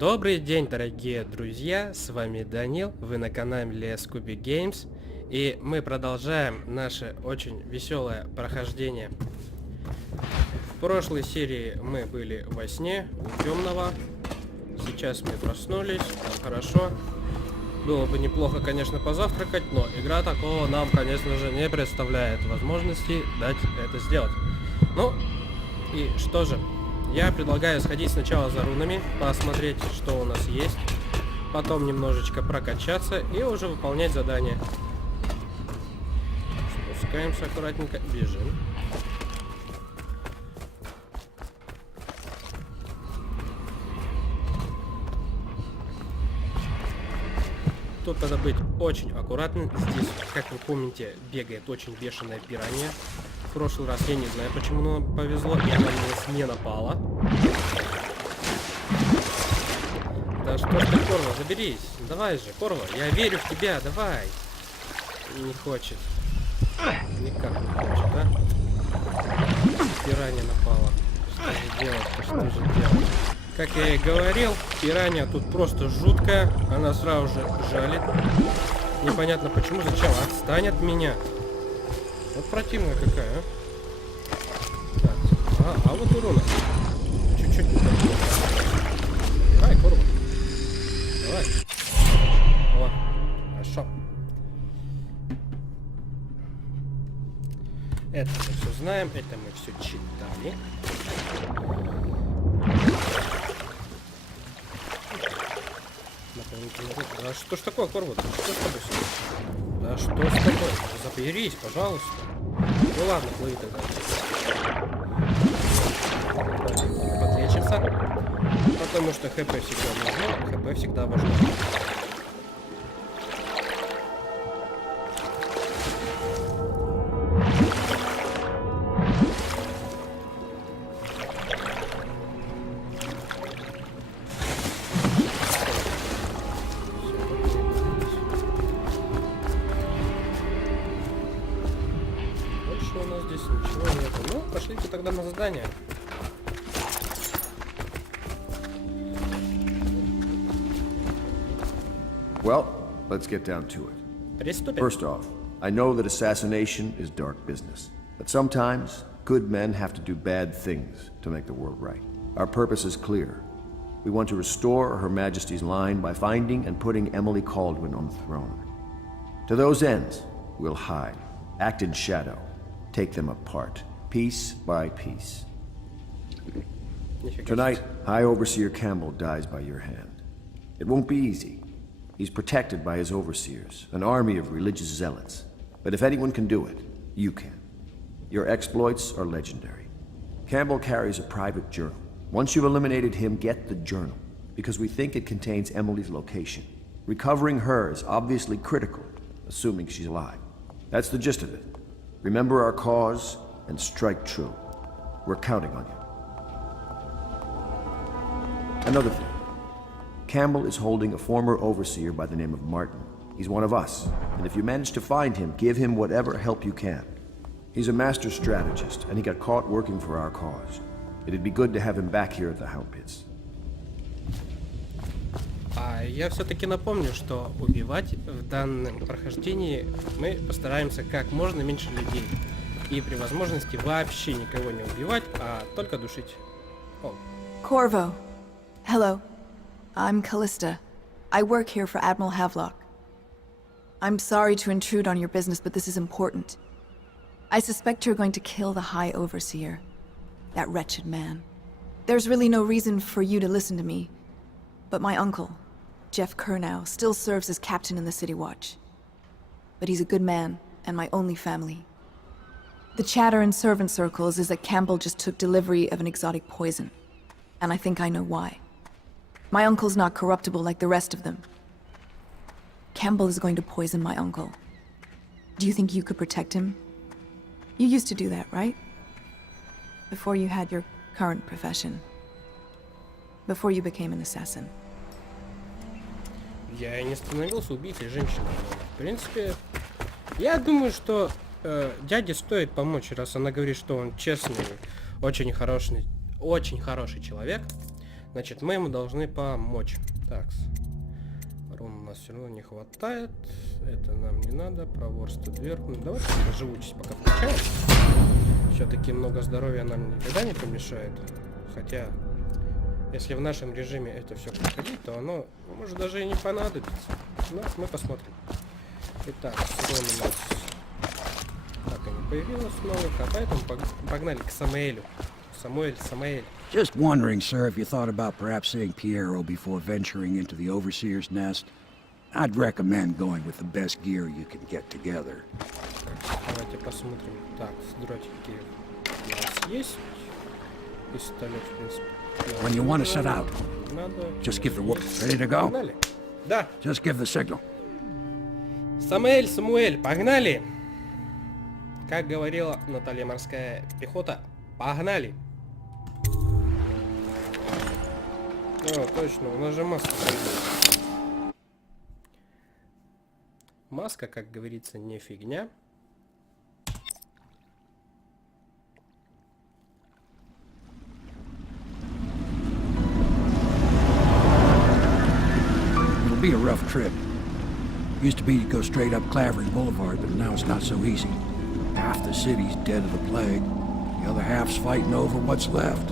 Добрый день, дорогие друзья, с вами Данил, вы на канале Scooby Games, и мы продолжаем наше очень веселое прохождение. В прошлой серии мы были во сне у темного, сейчас мы проснулись, там хорошо. Было бы неплохо, конечно, позавтракать, но игра такого нам, конечно же, не представляет возможности дать это сделать. Ну, и что же? Я предлагаю сходить сначала за рунами, посмотреть, что у нас есть, потом немножечко прокачаться и уже выполнять задание. Спускаемся аккуратненько, бежим. Тут надо быть очень аккуратным. Здесь, как вы помните, бегает очень бешеная пиранья. В прошлый раз я не знаю, почему нам повезло, и она мне не напала. Да что ж ты, Корва, заберись. Давай же, Корва, я верю в тебя, давай. Не хочет. Никак не хочет, да? Пиранья напала. Что же делать-то, что же делать? Как я и говорил, пиранья тут просто жуткая. Она сразу же жалит. Непонятно почему, зачем. Отстань от меня. Вот противная какая, а? Так, а вот и руна. Чуть-чуть не так. Давай, Корва. Давай. О, хорошо. Это мы все знаем, это мы все читали. Да что ж такое, Корва? Да что с тобой? Да что с тобой? Заберись, пожалуйста. Ну ладно, плыви тогда. Подлечимся. Потому что ХП всегда нужно, ХП всегда важно. У нас здесь ничего нету. Ну, пошлите тогда на задание. Well, let's get down to it. Приступим. First off, I know that assassination is dark business, but sometimes good men have to do bad things to make the world right. Our purpose is clear. We want to restore Her Majesty's line by finding and putting Emily Kaldwin on the throne. To those ends, we'll hide, act in shadow, take them apart, piece by piece. Tonight, High Overseer Campbell dies by your hand. It won't be easy. He's protected by his overseers, an army of religious zealots. But if anyone can do it, you can. Your exploits are legendary. Campbell carries a private journal. Once you've eliminated him, get the journal, because we think it contains Emily's location. Recovering her is obviously critical, assuming she's alive. That's the gist of it. Remember our cause and strike true. We're counting on you. Another thing. Campbell is holding a former overseer by the name of Martin. He's one of us, and if you manage to find him, give him whatever help you can. He's a master strategist, and he got caught working for our cause. It'd be good to have him back here at the Hound Pits. Я все-таки напомню, что убивать в данном прохождении мы постараемся как можно меньше людей. И при возможности вообще никого не убивать, а только душить. О. Corvo. Hello. I'm Callista. I work here for Admiral Havelock. I'm sorry to intrude on your business, but this is important. I suspect you're going to kill the High Overseer. That wretched man. There's really no reason for you to listen to me. But my uncle, Jeff Kernow, still serves as captain in the City Watch. But he's a good man, and my only family. The chatter in servant circles is that Campbell just took delivery of an exotic poison. And I think I know why. My uncle's not corruptible like the rest of them. Campbell is going to poison my uncle. Do you think you could protect him? You used to do that, right? Before you had your current profession. Before you became an assassin. Я и не становился убийцей женщины. В принципе, я думаю, что дяде стоит помочь, раз она говорит, что он честный, очень хороший человек. Значит, мы ему должны помочь. Так. Рун у нас все равно не хватает. Это нам не надо. Проворство дверку. Ну, давайте живучесть пока включаем. Все-таки много здоровья нам никогда не помешает. Хотя, если в нашем режиме это все проходить, то оно может даже и не понадобится. Но мы посмотрим. Итак, урон у нас так и не появилось новых, а поэтому погнали к Самуэлю. Самуэль. Just wondering, sir, if you thought about perhaps seeing Piero before venturing into the Overseer's nest. I'd recommend going with the best gear you can get together. Давайте посмотрим. Так, дротики у нас есть. Пистолет, в принципе. When you want to set out, Надо. just give the word. Ready to go? Погнали. Да. Just give the signal. Самуэль, погнали! Как говорила Наталья Морская пехота, погнали! О, точно, у нас же маска. Маска, как говорится, не фигня. It'll be a rough trip. Used to be to go straight up Clavering Boulevard, but now it's not so easy. Half the city's dead of the plague. The other half's fighting over what's left.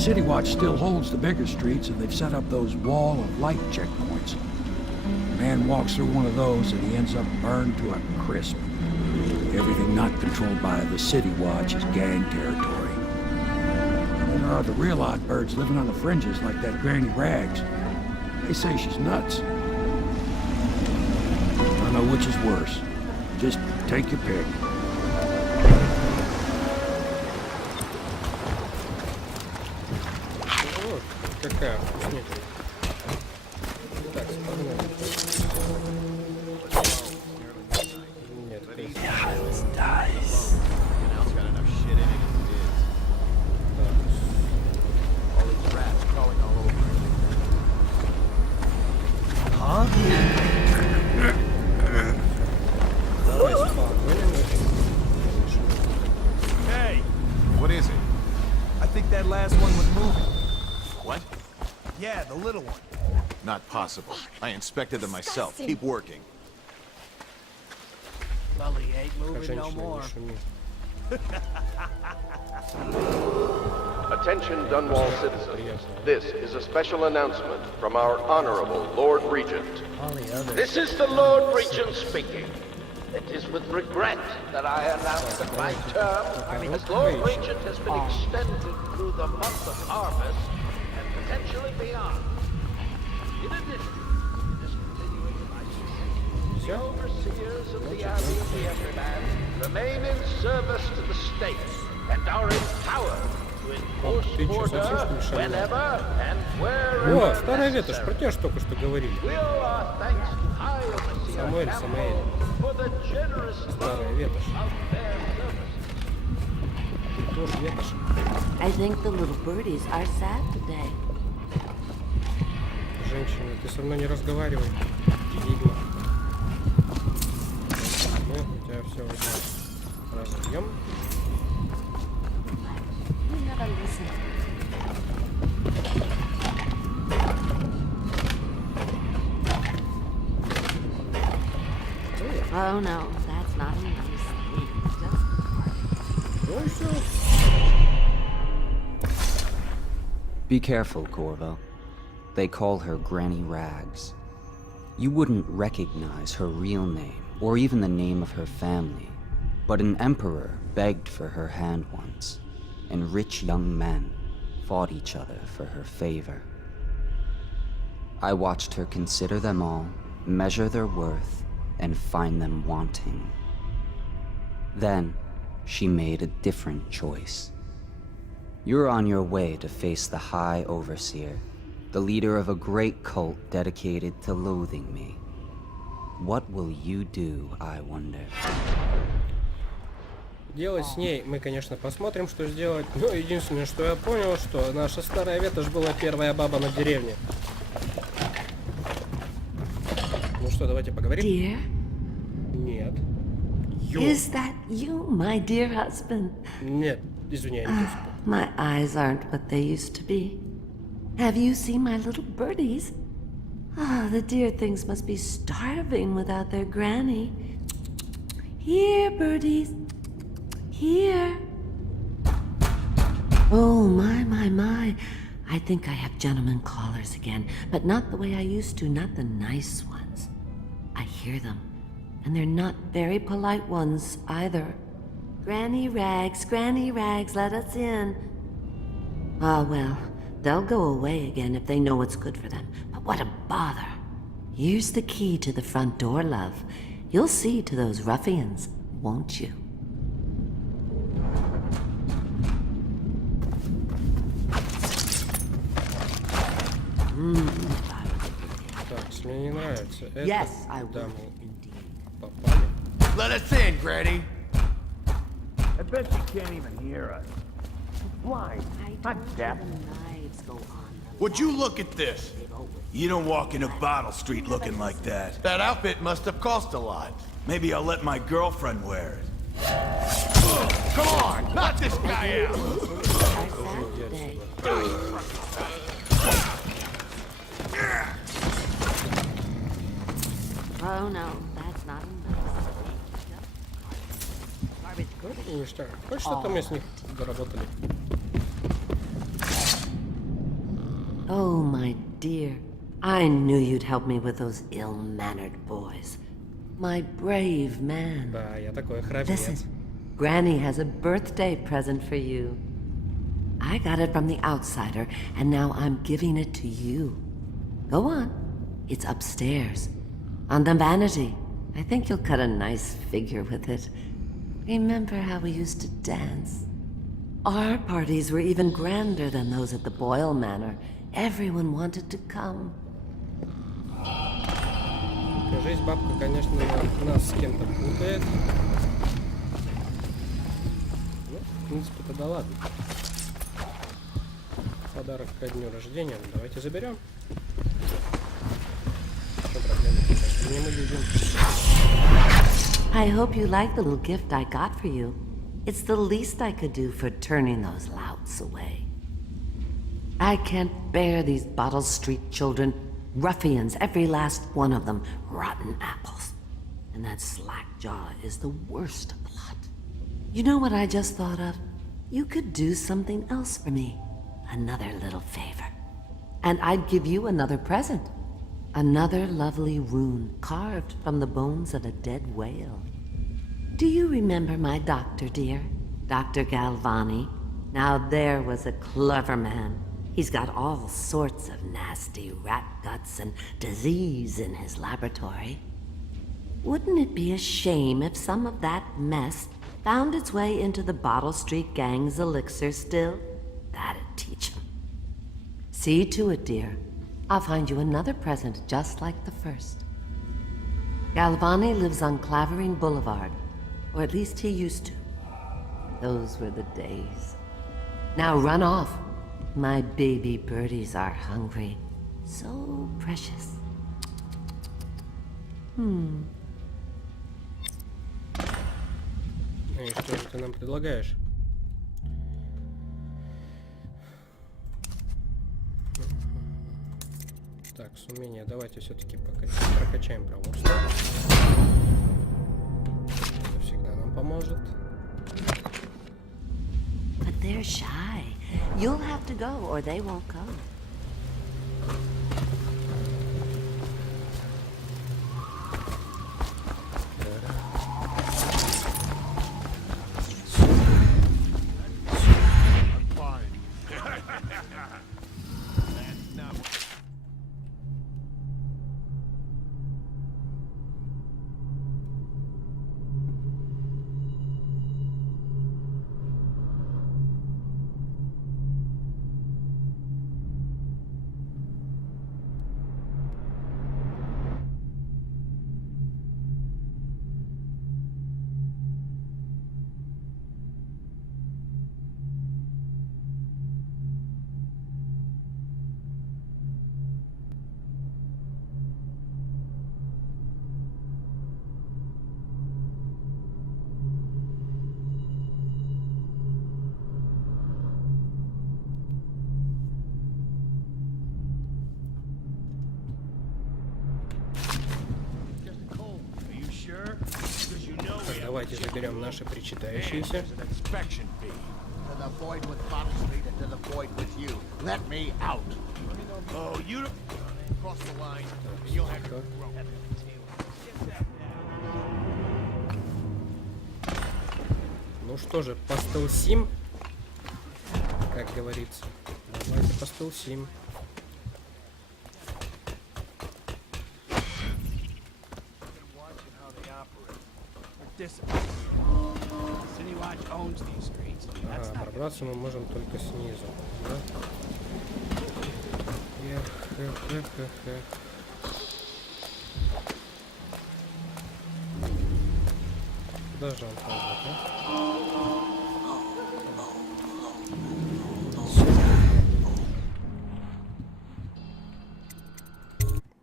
City Watch still holds the bigger streets, and they've set up those wall of light checkpoints. A man walks through one of those, and he ends up burned to a crisp. Everything not controlled by the City Watch is gang territory. And there are the real odd birds living on the fringes, like that Granny Rags. They say she's nuts. I don't know which is worse. Just take your pick. О, какая вкусненькая. Так, погнали. Нет, давай спокойно. Hey, what is it? I think that last one was moving. What? Yeah, the little one. Not possible. I inspected them myself. Keep working. Sully ain't moving no Женщина, more. не шуми. Attention Dunwall citizens. This is a special announcement from our Honorable Lord Regent. This is the Lord Regent speaking. It is with regret that I announce that my term as Lord Regent has been extended through the month of harvest and potentially beyond. In addition, this continuing my duties, the overseers of the Abbey of the Everyman remain in service to the state and are empowered to enforce Ты чё, совсем, order что ли, шальная? whenever and О, wherever старая ветошь, про necessary. тебя ж только что говорили. We owe our thanks to High Overseer Самуэль, Самуэль. for the generous Старая ветошь. of their services. Ты тоже ветошь. I think the little birdies are sad today. Женщина, ты со мной не разговаривай. Ведьма. Мы у тебя все разобьем. You never listen. Oh no, that's not a nice thing. Just Ну и все. Be careful, Corvo. They call her Granny Rags. You wouldn't recognize her real name, or even the name of her family. But an emperor begged for her hand once, and rich young men fought each other for her favor. I watched her consider them all, measure their worth, and find them wanting. Then, she made a different choice. You're on your way to face the High Overseer, the leader of a great cult dedicated to loathing me. What will you do, I wonder? Делать с ней мы, конечно, посмотрим, что сделать. Но единственное, что я понял, что наша старая ветошь была первая баба на деревне. Ну что, давайте поговорим. dear, Нет. is that you, my dear husband? Нет, извини, я не то вспомнил. My eyes aren't what they used to be. Have you seen my little birdies? Ah, the dear things must be starving without their granny. Here, birdies. Here. Oh, my. I think I have gentlemen callers again, but not the way I used to, not the nice ones. I hear them, and they're not very polite ones either. Granny Rags, let us in. Ah, well, they'll go away again if they know what's good for them, but what a bother. Here's the key to the front door, love. You'll see to those ruffians, won't you? Так, мне не нравится. Это, Yes, I да, will мы indeed. попали. Let us in, Granny. I bet she can't even hear us. She's blind, not deaf. Knives go on. Would you look at this? You don't walk into Bottle Street looking like that. That outfit must have cost a lot. Maybe I'll let my girlfriend wear it. Come on, knock this guy out! Oh no, that's not enough. Garbage good. Ништяк. Хоть что-то мы с них доработали. Oh, my dear. I knew you'd help me with those ill-mannered boys. My brave man. Да, я такой храбрец. Listen, Granny has a birthday present for you. I got it from the outsider, and now I'm giving it to you. Go on. It's upstairs. On the vanity. I think you'll cut a nice figure with it. Remember how we used to dance? Our parties were even grander than those at the Boyle Manor. Everyone wanted to come. Кажись, бабка, конечно, нас с кем-то путает. Ну, в принципе-то да ладно. Подарок ко дню рождения. Давайте заберем. Что проблема? Не мы любим. I hope you like the little gift I got for you. It's the least I could do for turning those louts away. I can't bear these Bottle Street children. Ruffians, every last one of them. Rotten apples. And that slack jaw is the worst of the lot. You know what I just thought of? You could do something else for me. Another little favor. And I'd give you another present. Another lovely rune carved from the bones of a dead whale. Do you remember my doctor, dear? Dr. Galvani? Now there was a clever man. He's got all sorts of nasty rat guts and disease in his laboratory. Wouldn't it be a shame if some of that mess found its way into the Bottle Street Gang's elixir still? That'd teach him. See to it, dear. I'll find you another present just like the first. Galvani lives on Clavering Boulevard, or at least he used to. Those were the days. Now run off. My baby birdies are hungry. So precious. Ну и что же ты нам предлагаешь? Так, сумение. Давайте все-таки прокачаем проворство. Это всегда нам поможет. But they're shy. You'll have to go, or they won't come. Давайте заберем наши причитающиеся. Ну что же, постелсим, как говорится. Давайте постелсим. Ага, пробраться мы можем только снизу, да? Эх. Куда же он пойдет, а?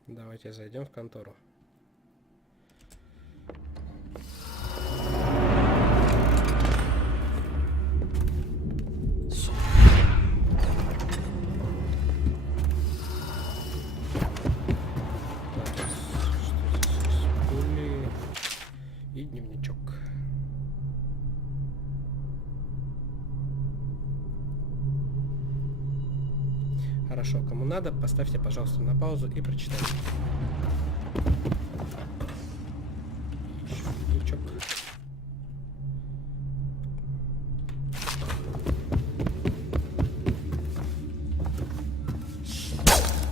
Давайте зайдем в контору. И дневничок. Хорошо, кому надо, поставьте, пожалуйста, на паузу и прочитайте. Еще дневничок.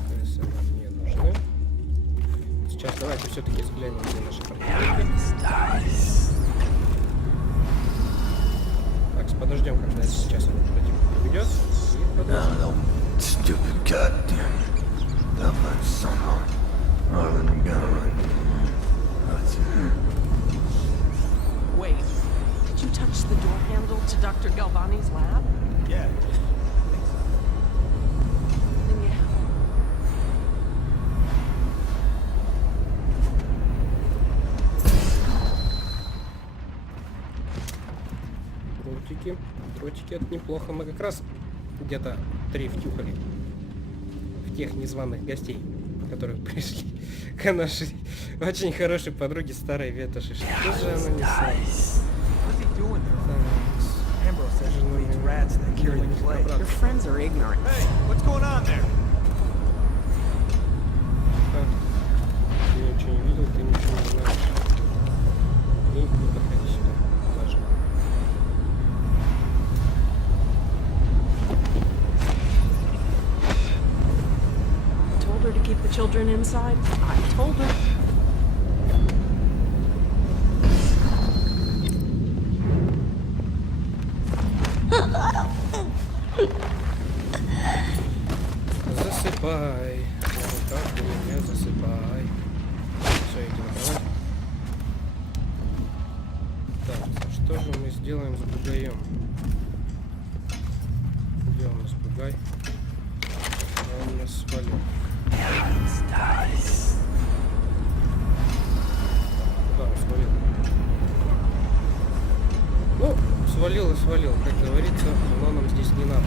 Крысы нам не нужны. Сейчас давайте все-таки взглянем на наши противники. Так, подождем, когда сейчас этот противник уйдет. И подождем. Stupid goddamn double son of a gun. Wait, did you touch the door handle to Dr. Galvani's lab? Yeah. Then you have. Дротики, это неплохо. Мы как раз где-то 3 втюхали в тех незваных гостей, которые пришли к нашей очень хорошей подруге старой ветоши. Что же она несла? Your friends are ignorant. Hey, what's going on there? Ты ничего не видел, ты ничего не знаешь. И не подходи сюда даже. To keep the children inside? I told her. Засыпай. Так, меня засыпай. Все, иди на кровать. Так, что же мы сделаем с бугаем? Где у нас бугай? Он нас свалил. Куда он свалил? Ну, свалил и свалил, как говорится, но нам здесь не надо.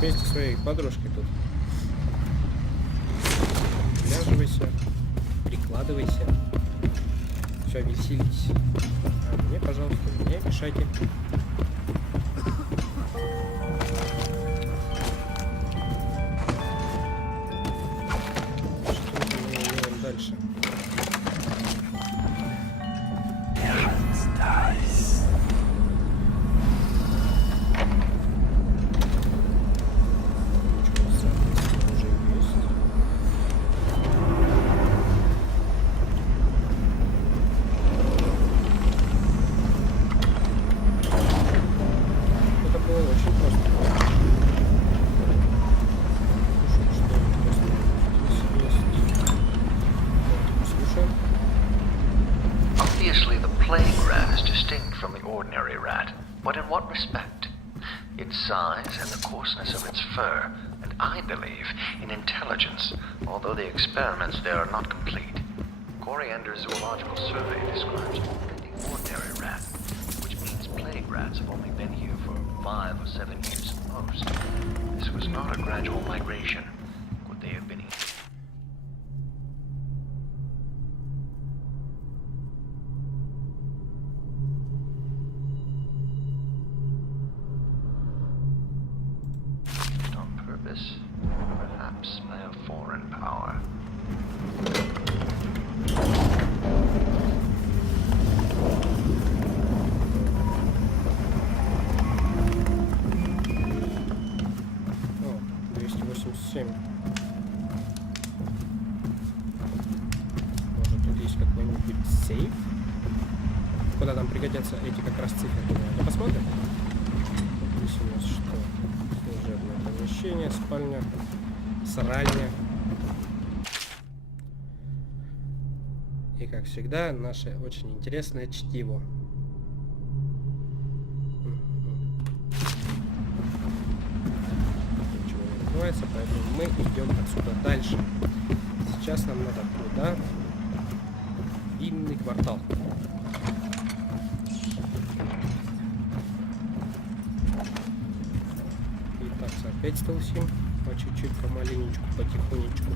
Вместе своей подружкой тут. Пляживайся, прикладывайся. Все, веселись. А мне, пожалуйста, не мешайте. Что мы делаем дальше? plague rat is distinct from the ordinary rat, but in what respect? Its size and the coarseness of its fur, and I believe in intelligence, although the experiments there are not complete. Coriander's zoological survey describes only the ordinary rat, which means plague rats have only been here for 5 or 7 years at most. This was not a gradual migration. Could they have been eaten? On purpose, perhaps by a foreign power. О, 287. Может, тут есть какой-нибудь сейф? Куда нам пригодятся эти как раз цифры? Ну, посмотрим. Здесь у нас что? Служебное помещение, спальня, сральня. И, как всегда, наше очень интересное чтиво. Ничего не открывается, поэтому мы идем отсюда дальше. Сейчас нам надо туда. Винный квартал. Итак, опять столсим. По чуть-чуть, помаленечку, потихонечку.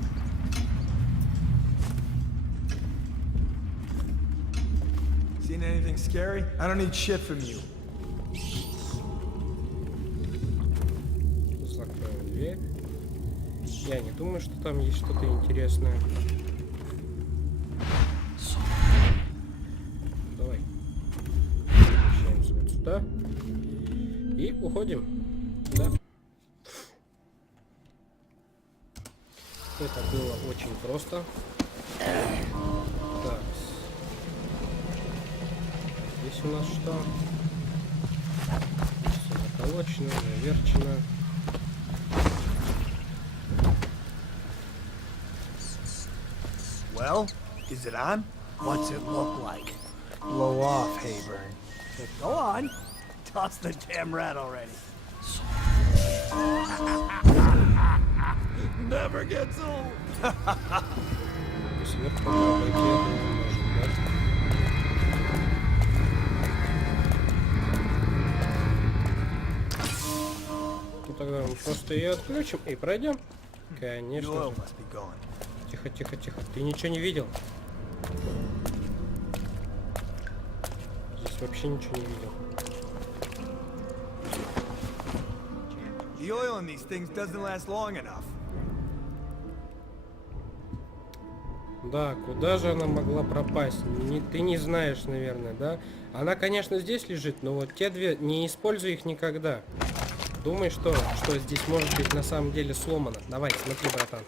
Seen anything scary? I don't need shit from you. Закроем дверь. Я не думаю, что там есть что-то интересное. Давай. Возвращаемся вот сюда. И уходим. Да. Это было очень просто. Так. Здесь у нас что? Все заколочено, заверчено. Well, is it on? What's it look like? Blow off, Hayburn. Go on. Toss the damn rat already. Never gets old. Сверху обойти это не можем, да? Ну тогда мы просто ее отключим и пройдем. Конечно же. Тихо, тихо, тихо. Ты ничего не видел? Здесь вообще ничего не видел. The oil in these things doesn't last long enough. Да, куда же она могла пропасть? Ты не знаешь, наверное, да? Она, конечно, здесь лежит, но вот те две, не используй их никогда. Думай, что здесь может быть на самом деле сломано. Давай, смотри, братан.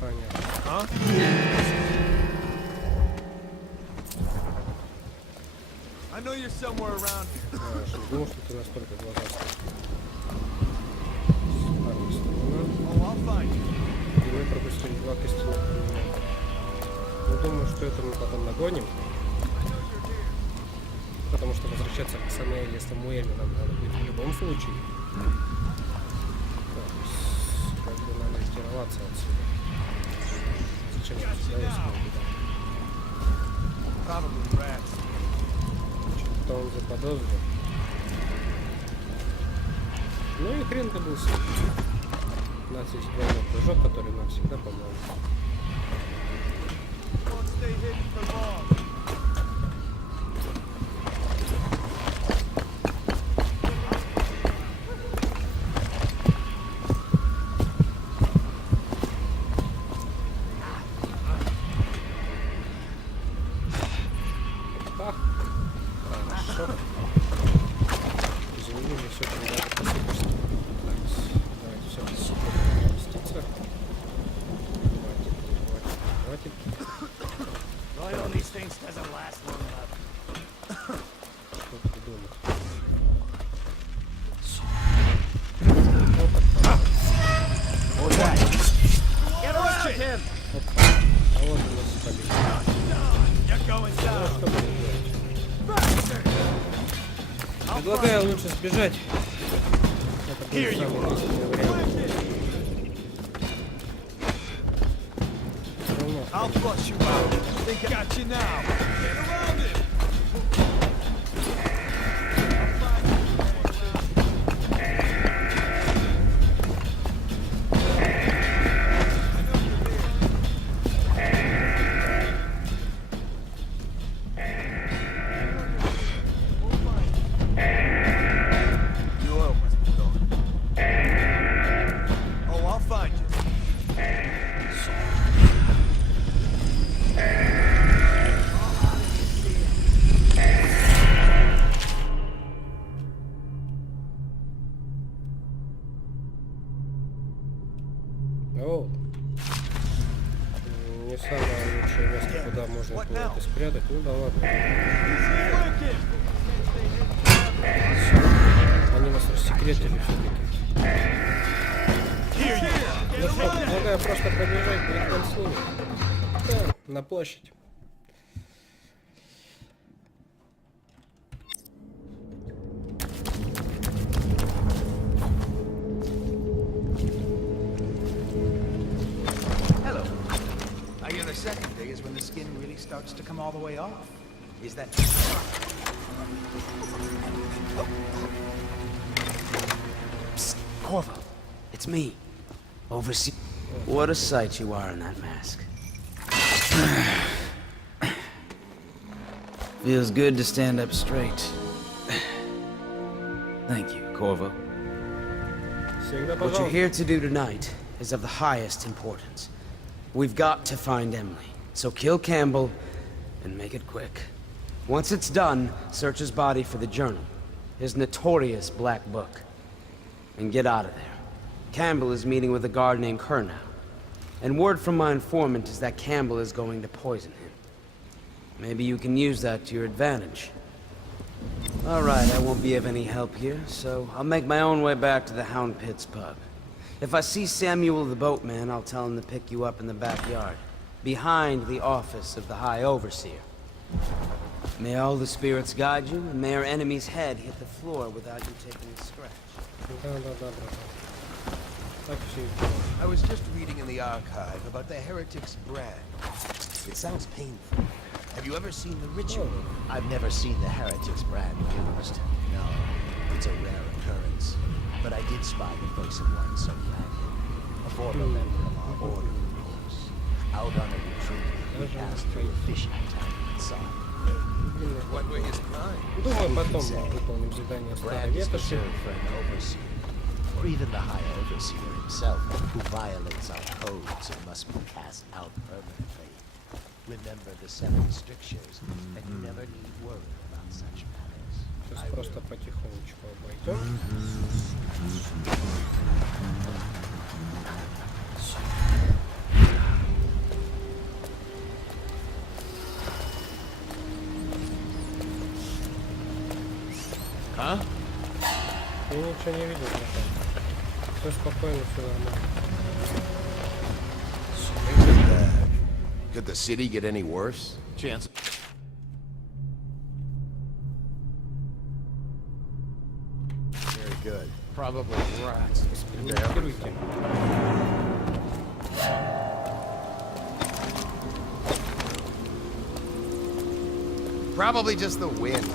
Понятно. А? I know you're somewhere around here. Я же думал, что ты настолько глазастый. И мы пропустили 2 костяных пулемета. Я думаю, что это мы потом нагоним. Потому что возвращаться к Санелле и Самуэлю нам надо будет в любом случае. Так, как бы нам ретироваться отсюда. Зачем я сюда что-то он заподозрил. Ну и хрен ты был. У нас есть двойной прыжок, который нам всегда поможет. Хорошо. Извини, мне все там даже посыпешься. Давайте все поместиться. Хватит. Что придумать? Опа. А вот у нас победа. Предлагаю лучше сбежать. Это будет самый действенный вариант. I'll flush you out. Think I got you now. Get around it. О, не самое лучшее место, куда можно было это спрятать. Ну да ладно. Они нас рассекретили все-таки. Ну что, предлагаю просто пробежать перед тем с ними. Да, на площадь. The second day is when the skin really starts to come all the way off. Is that... Psst, Corvo. It's me. Overseer. What a sight you are in that mask. Feels good to stand up straight. Thank you, Corvo. What you're here to do tonight is of the highest importance. We've got to find Emily, so kill Campbell and make it quick. Once it's done, search his body for the journal, his notorious black book, and get out of there. Campbell is meeting with a guard named Kernow, and word from my informant is that Campbell is going to poison him. Maybe you can use that to your advantage. All right, I won't be of any help here, so I'll make my own way back to the Hound Pits pub. If I see Samuel the boatman, I'll tell him to pick you up in the backyard, behind the office of the High Overseer. May all the spirits guide you, and may our enemy's head hit the floor without you taking a scratch. I was just reading in the archive about the Heretic's brand. It sounds painful. Have you ever seen the ritual? I've never seen the Heretic's brand used. No, it's a rare occurrence. But I did spy the face of one so ragged. A former member of our order, of course. Out on a retreat, we passed through a fishing town inside. What were his crimes? Думаю, потом выполним задание старой ветоши. For an overseer, or even the High Overseer himself, who violates our codes and must be cast out permanently. Remember the 7 strictures, and you never need worry about such matters. Сейчас просто потихонечку обойдем. А? Я ничего не видел пока. Все спокойно, все нормально. Could the city get any worse? Chance. Very good. Probably rats. Probably just the wind.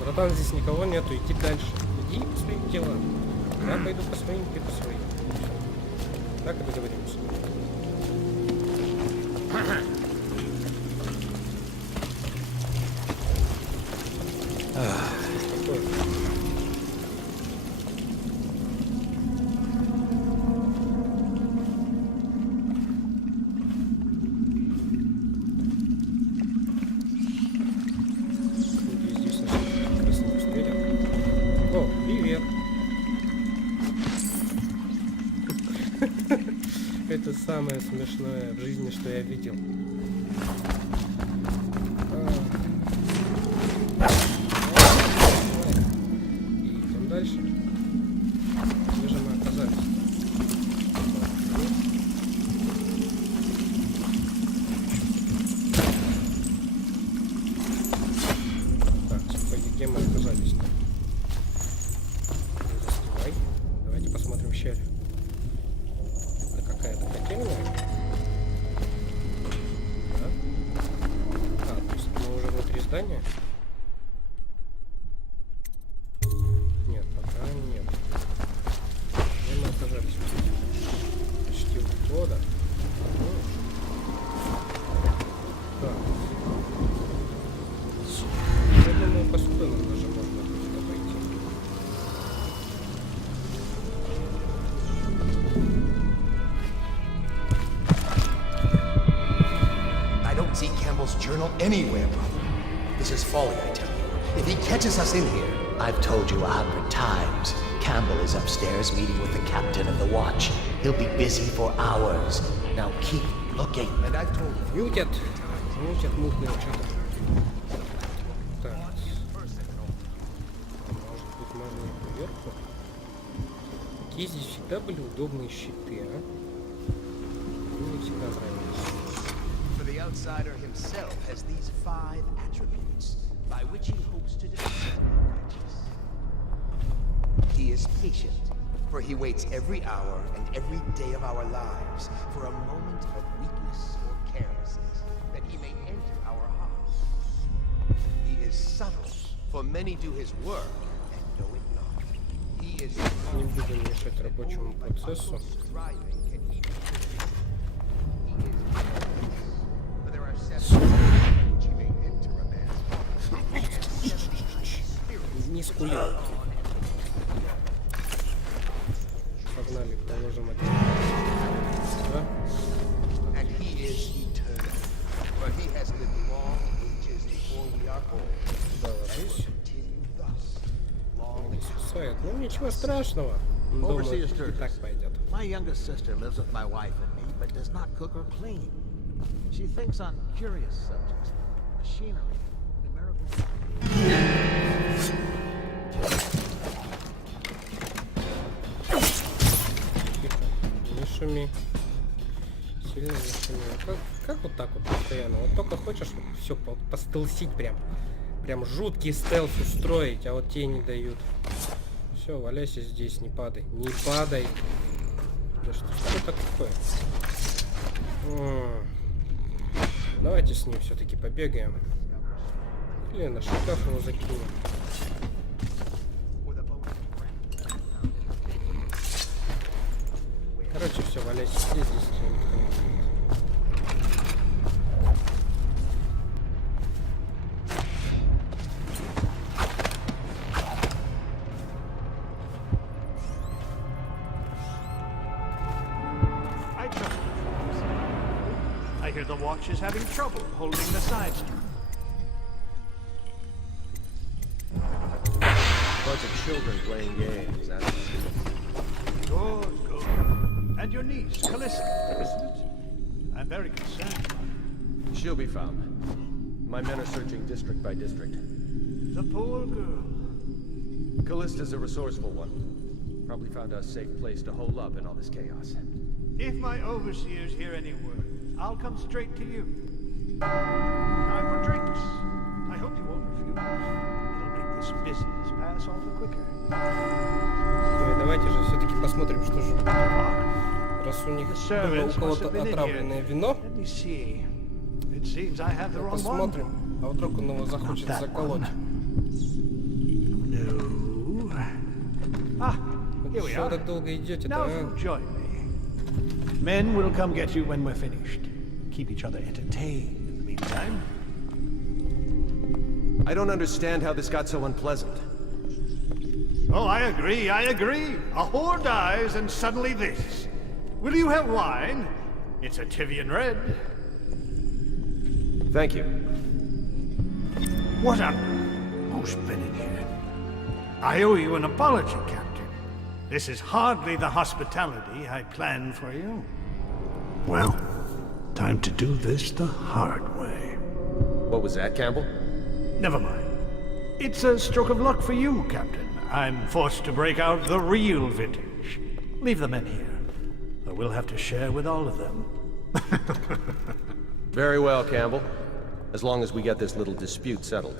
Братан, здесь никого нету, иди дальше. Иди по своим делам. Я пойду по своим, ты по своим. Так и договоримся. О, привет. Это самое смешное в жизни, что я видел. И идем дальше. Где же мы оказались? Так, где мы оказались? здание? Нет, пока нет. Мы на этаже почти у входа. Так. Я думаю, по сюда нам даже можно как-то пойти. I don't see Campbell's journal anywhere, brother. This is folly, I tell you. If he catches us in here, I've told you 100 times. Campbell is upstairs meeting with the captain of the watch. He'll be busy for hours. Now keep looking. And I've told you. Мутят мутные что-то. Так. Может быть, можно и поверху? Какие здесь всегда были удобные щиты, а? Мне всегда нравились. For the outsider himself has these 5 attributes by which he hopes to defend the righteous. He is patient, for he waits every hour and every day of our lives for a moment of weakness or carelessness, that he may enter our hearts. He is subtle, for many do his work and know it not. He is Не будем мешать рабочему процессу. Не скули. Погнали, положим это. Да? And he is eternal, for he has lived long ages before we are born. Да, ложись. Спасает. Ну ничего страшного. Думаю, и так пойдет. My youngest sister lives with my wife and me, but does not cook or clean. She thinks on curious subjects, machinery, numerical. Тихо, не шуми. Сильно не шуми. Как вот так вот постоянно? Вот только хочешь все постелсить прям жуткий стелс устроить, а вот те не дают. Все, валяйся здесь, не падай. Не падай. Да что такое? Давайте с ним все-таки побегаем. Или на шкаф его закинем. Короче, все, валяйся здесь никто не будет. I hear the watch is having trouble holding the side street. Bunch of children playing games, that's Good, good. And your niece, Callista, isn't it? I'm very concerned about her. She'll be found. My men are searching district by district. The poor girl. Callista's a resourceful one. Probably found a safe place to hole up in all this chaos. If my overseers hear any word, I'll come straight to you. Time for drinks. I hope you won't refuse. It'll make this business pass all the quicker. Давайте же все-таки посмотрим, что же будет. Раз у них было у кого-то отравленное вино, посмотрим, а вдруг он его захочет заколоть. Что вы так долго идете-то, а? Men will come get you when we're finished. Keep each other entertained in the meantime. I don't understand how this got so unpleasant. Oh, I agree. A whore dies and suddenly this. Will you have wine? It's a Tivian red. Thank you. What a... Who's been in here? I owe you an apology, Captain. This is hardly the hospitality I planned for you. Well, time to do this the hard way. What was that, Campbell? Never mind. It's a stroke of luck for you, Captain. I'm forced to break out the real vintage. Leave the men here. Or we'll have to share with all of them. Very well, Campbell. As long as we get this little dispute settled.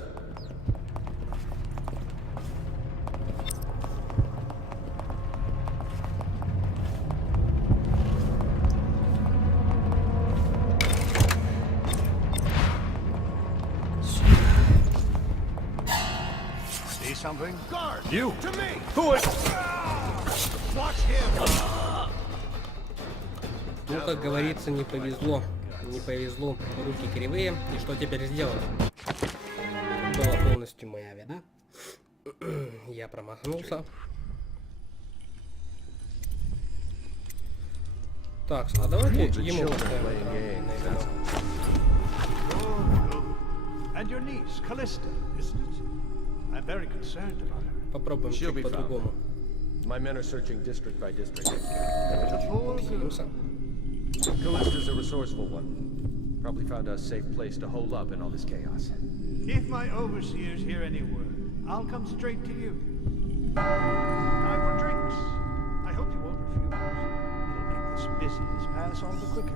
something? Guard! You! To me! Who is... Watch him! Ну, как говорится, не повезло. Не повезло. Руки кривые. И что теперь сделать? Была полностью моя вина. Я промахнулся. Так, а давайте ему поставим. And your niece, Callista, isn't it? I'm very concerned about her. Попробуем чуть по-другому. My men are searching district by district. Отхилимся. Callista's a resourceful one. Probably found a safe place to hole up in all this chaos. If my overseers hear any word, I'll come straight to you. Time for drinks. I hope you won't refuse. It'll make this business pass all the quicker.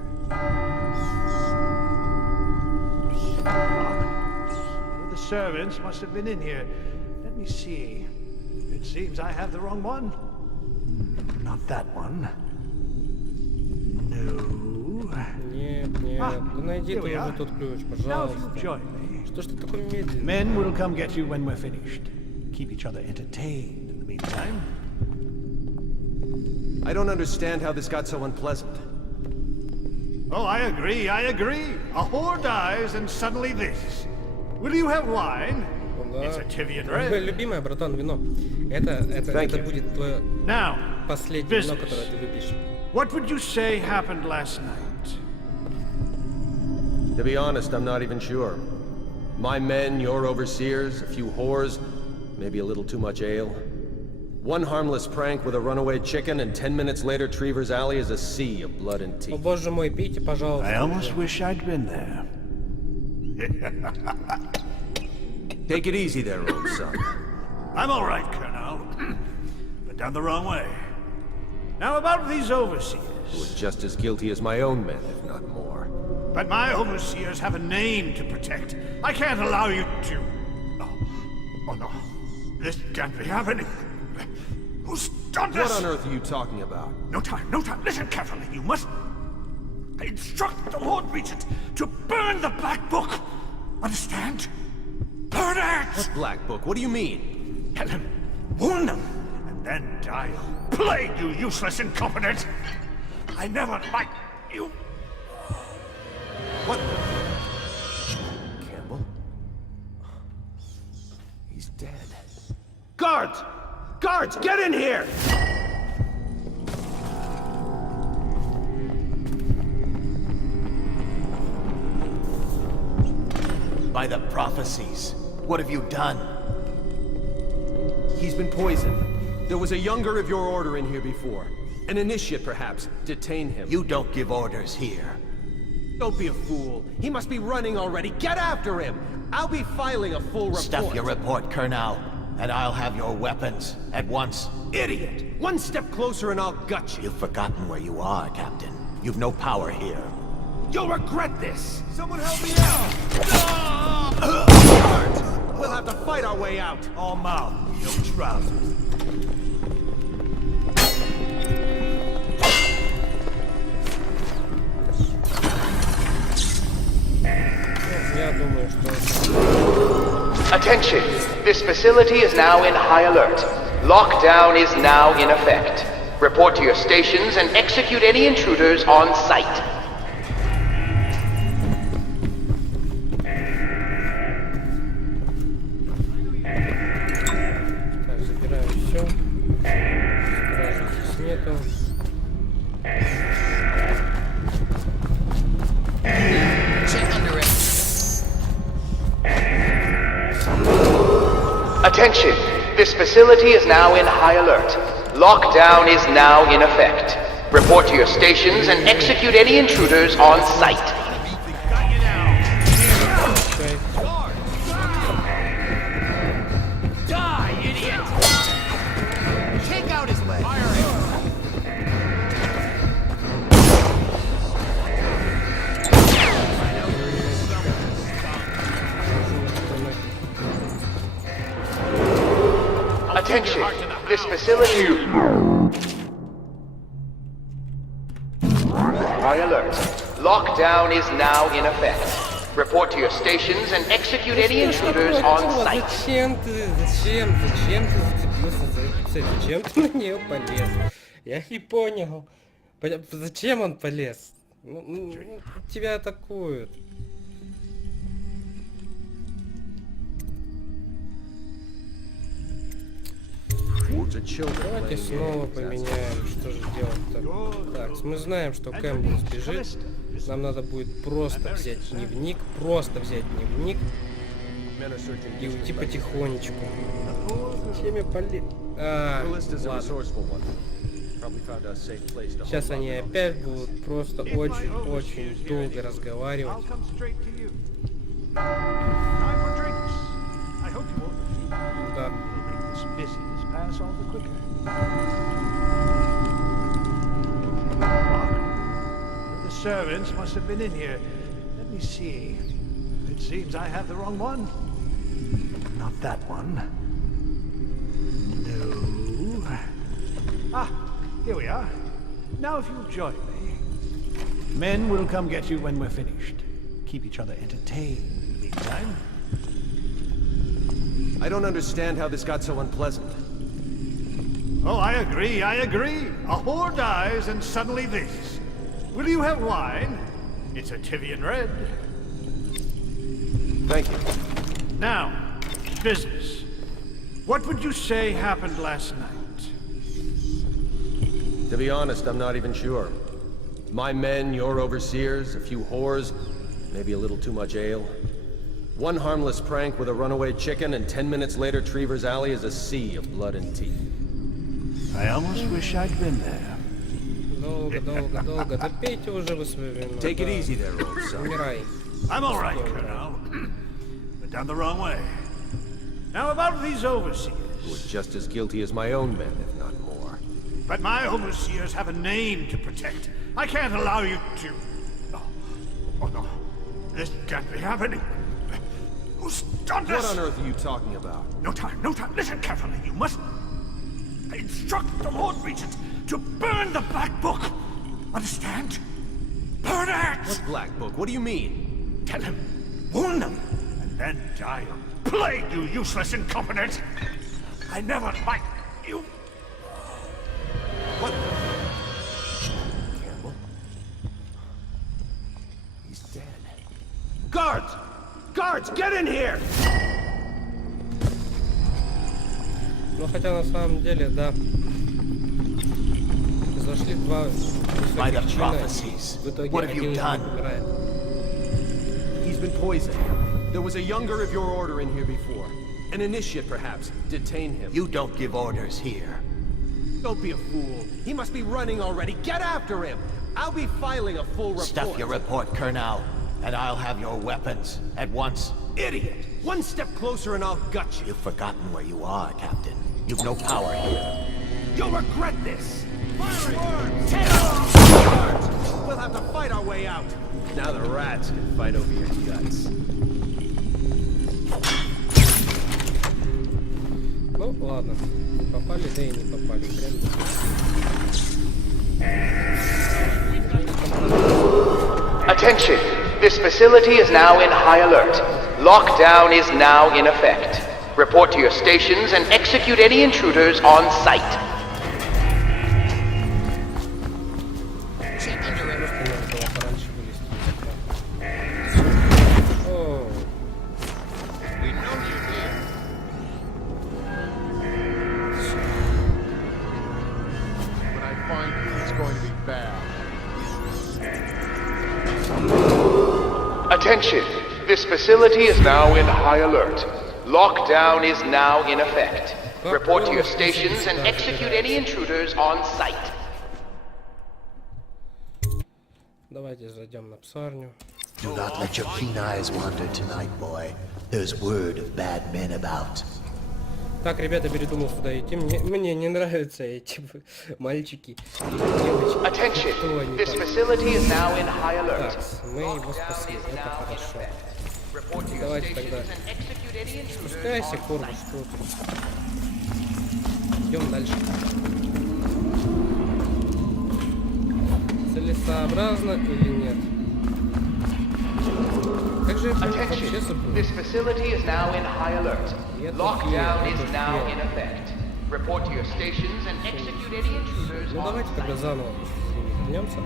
One of the servants must have been in here. Let me see. It seems I have the wrong one. Not that one. No. Нет, нет. Ну найди ты уже тот ключ, пожалуйста. Что ж ты такой медленный? Men will come get you when we're finished. Keep each other entertained in the meantime. I don't understand how this got so unpleasant. Oh, I agree, I agree. A whore dies and suddenly this. Will you have wine? It's a Tivian red. Любимое, братан, вино. Это будет твое последнее вино, которое ты выпьешь. What would you say happened last night? To be honest, I'm not even sure. My men, your overseers, a few whores, maybe a little too much ale. One harmless prank with a runaway chicken, and 10 minutes later, Trevor's Alley is a sea of blood and teeth. О боже мой, пейте, пожалуйста. I almost wish I'd been there. Take it easy there, old son. I'm all right, Colonel. But down the wrong way. Now about these overseers. Who are just as guilty as my own men, if not more. But my overseers have a name to protect. I can't allow you to... Oh no. This can't be happening. Who's done this? What on earth are you talking about? No time, no time. Listen carefully. You must... I instruct the Lord Regent to burn the Black Book. Understand? Burn it! What Black Book? What do you mean? Tell him. Warn them. And then die. Plague you, useless incompetent! I never liked you. What? Campbell? He's dead. Guards! Guards, get in here! By the prophecies, what have you done? He's been poisoned. There was a younger of your order in here before. An initiate, perhaps. Detain him. You don't give orders here. Don't be a fool. He must be running already. Get after him! I'll be filing a full report. Stuff your report, Colonel, and I'll have your weapons at once. Idiot! One step closer and I'll gut you. You've forgotten where you are, Captain. You've no power here. You'll regret this! Someone help me out! Guards! We'll have to fight our way out. All mouth, no trousers. Attention! This facility is now in high alert. Lockdown is now in effect. Report to your stations and execute any intruders on sight. Так, забираем все. Стражи здесь нету. Attention! This facility is now in high alert. Lockdown is now in effect. Report to your stations and execute any intruders on sight. Die, idiot! Take out his leg. Fire him. Attention! This facility... High alert. Lockdown is now in effect. Report to your stations and execute any intruders on site. Зачем ты зацепился за это? Зачем ты на нее полез? Я не понял. Зачем он полез? Тебя атакуют. Давайте снова поменяем, что же делать-то. Так, мы знаем, что Кэмпбелл сбежит. Нам надо будет просто взять дневник, и уйти потихонечку. Зачем я полез? Ладно. Сейчас они опять будут просто очень долго разговаривать. Да. The servants must have been in here. Let me see. It seems I have the wrong one. Not that one. No. Ah, here we are. Now if you'll join me. Men will come get you when we're finished. Keep each other entertained in the meantime. I don't understand how this got so unpleasant. Oh, I agree. A whore dies and suddenly this. Will you have wine? It's a Tivian red. Thank you. Now, business. What would you say happened last night? To be honest, I'm not even sure. My men, your overseers, a few whores, maybe a little too much ale. One harmless prank with a runaway chicken, and 10 minutes later, Trevor's Alley is a sea of blood and teeth. I almost wish I'd been there. Долго. Допейте уже вы свое вино. Take it easy there, old son. Умирай. I'm all right, Colonel. But down the wrong way. Now about these overseers. Who are just as guilty as my own men, if not more. But my overseers have a name to protect. I can't allow you to... Oh no. This can't be happening. Who's done this? What on earth are you talking about? No time. Listen carefully. You must instruct the Lord Regent to burn the Black Book. Understand? Burn it! What Black Book? What do you mean? Tell him. Warn them. And then die of plague, you useless incompetent. I never liked you. What? Campbell? He's dead. Guards! Guards, get in here! Ну хотя на самом деле, да. Зашли два высоких чина. В итоге один из них умирает. He's been poisoned. There was a younger of your order in here before. An initiate, perhaps. Detain him. You don't give orders here. Don't be a fool. He must be running already. Get after him! I'll be filing a full report. Stuff your report, Colonel, and I'll have your weapons at once. Idiot! One step closer and I'll gut you. You've forgotten where you are, Captain. You've no power here. You'll regret this! Firing! Take off! We'll have to fight our way out. Now the rats can fight over your guts. Ну, ладно. Попали, да и не попали. Attention! This facility is now in high alert. Lockdown is now in effect. Report to your stations and execute any intruders on site. Attention! This facility is now in high alert. Lockdown is now in effect. Report to your stations and execute any intruders on site. Давайте зайдем на псарню. Do not let your keen eyes wander tonight, boy. There's word of bad men about. Так, ребята, передумал сюда идти. Мне не нравятся эти мальчики. Девочки. Attention! This facility is now in high alert. Так, мы его спасли, это хорошо. Давайте тогда. Спускайся, Корвус, что ты? Идем дальше. Целесообразно или нет? Как же же я вообще Attention, забыл. this facility is now in high alert. Lockdown is now in effect. Report to your stations and execute any intruders Ну on давайте тогда site. заново вернемся.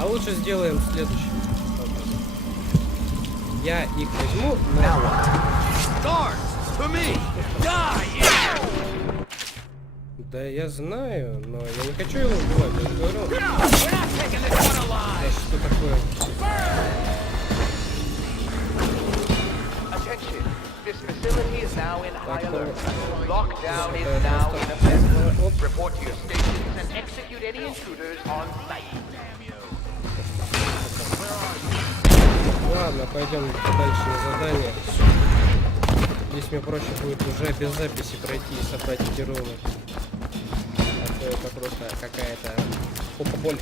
А лучше сделаем следующий образом. Я их возьму, Да я знаю, но я не хочу его убивать, я же говорю. Да что такое? Attention, this facility is now in high alert. Lockdown is now in effect. Report to your stations and execute any intruders on site. Ладно, пойдем дальше на задание. Здесь мне проще будет уже без записи пройти и собрать эти руны. А то это просто какая-то попа-боль.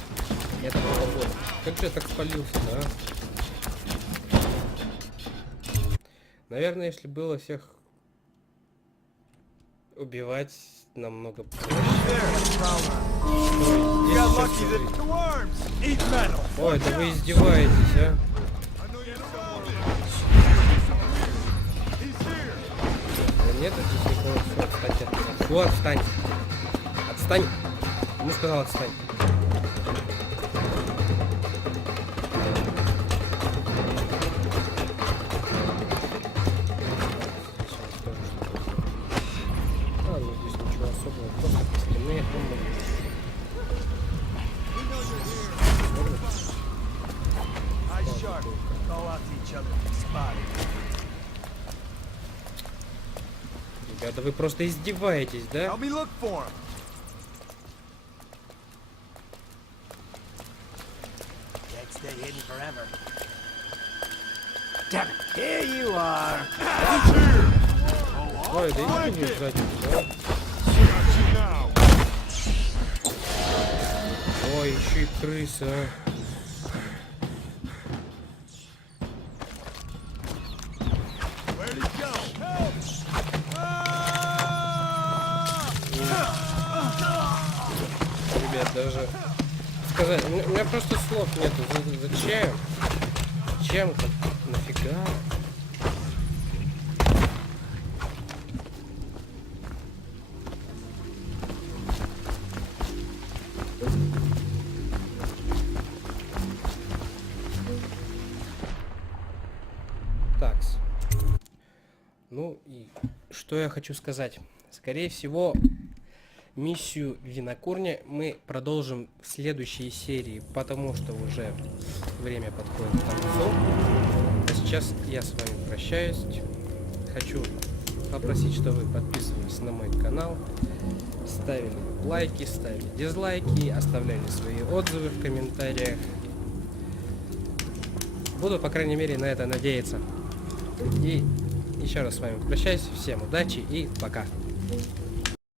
Это попа-боль. Как же я так спалился, да? Наверное, если было всех убивать намного проще. Ой, да вы издеваетесь, а? Нет, здесь никого. Все, отстань от меня. Все, отстань. Отстань. Ему сказал, отстань. А, ну здесь ничего особого. Просто остальные Ребята, вы просто издеваетесь, да? Ой, да иди сзади, да? Ой, еще и крыса, а. Ребят, даже сказать, у меня просто слов нету. Зачем? Зачем? Нафига? Такс. Ну и что я хочу сказать? Скорее всего, миссию винокурня мы продолжим в следующей серии, потому что уже время подходит к концу. А сейчас я с вами прощаюсь. Хочу попросить, чтобы вы подписывались на мой канал, ставили лайки, ставили дизлайки, оставляли свои отзывы в комментариях. Буду, по крайней мере, на это надеяться. И еще раз с вами прощаюсь. Всем удачи и пока.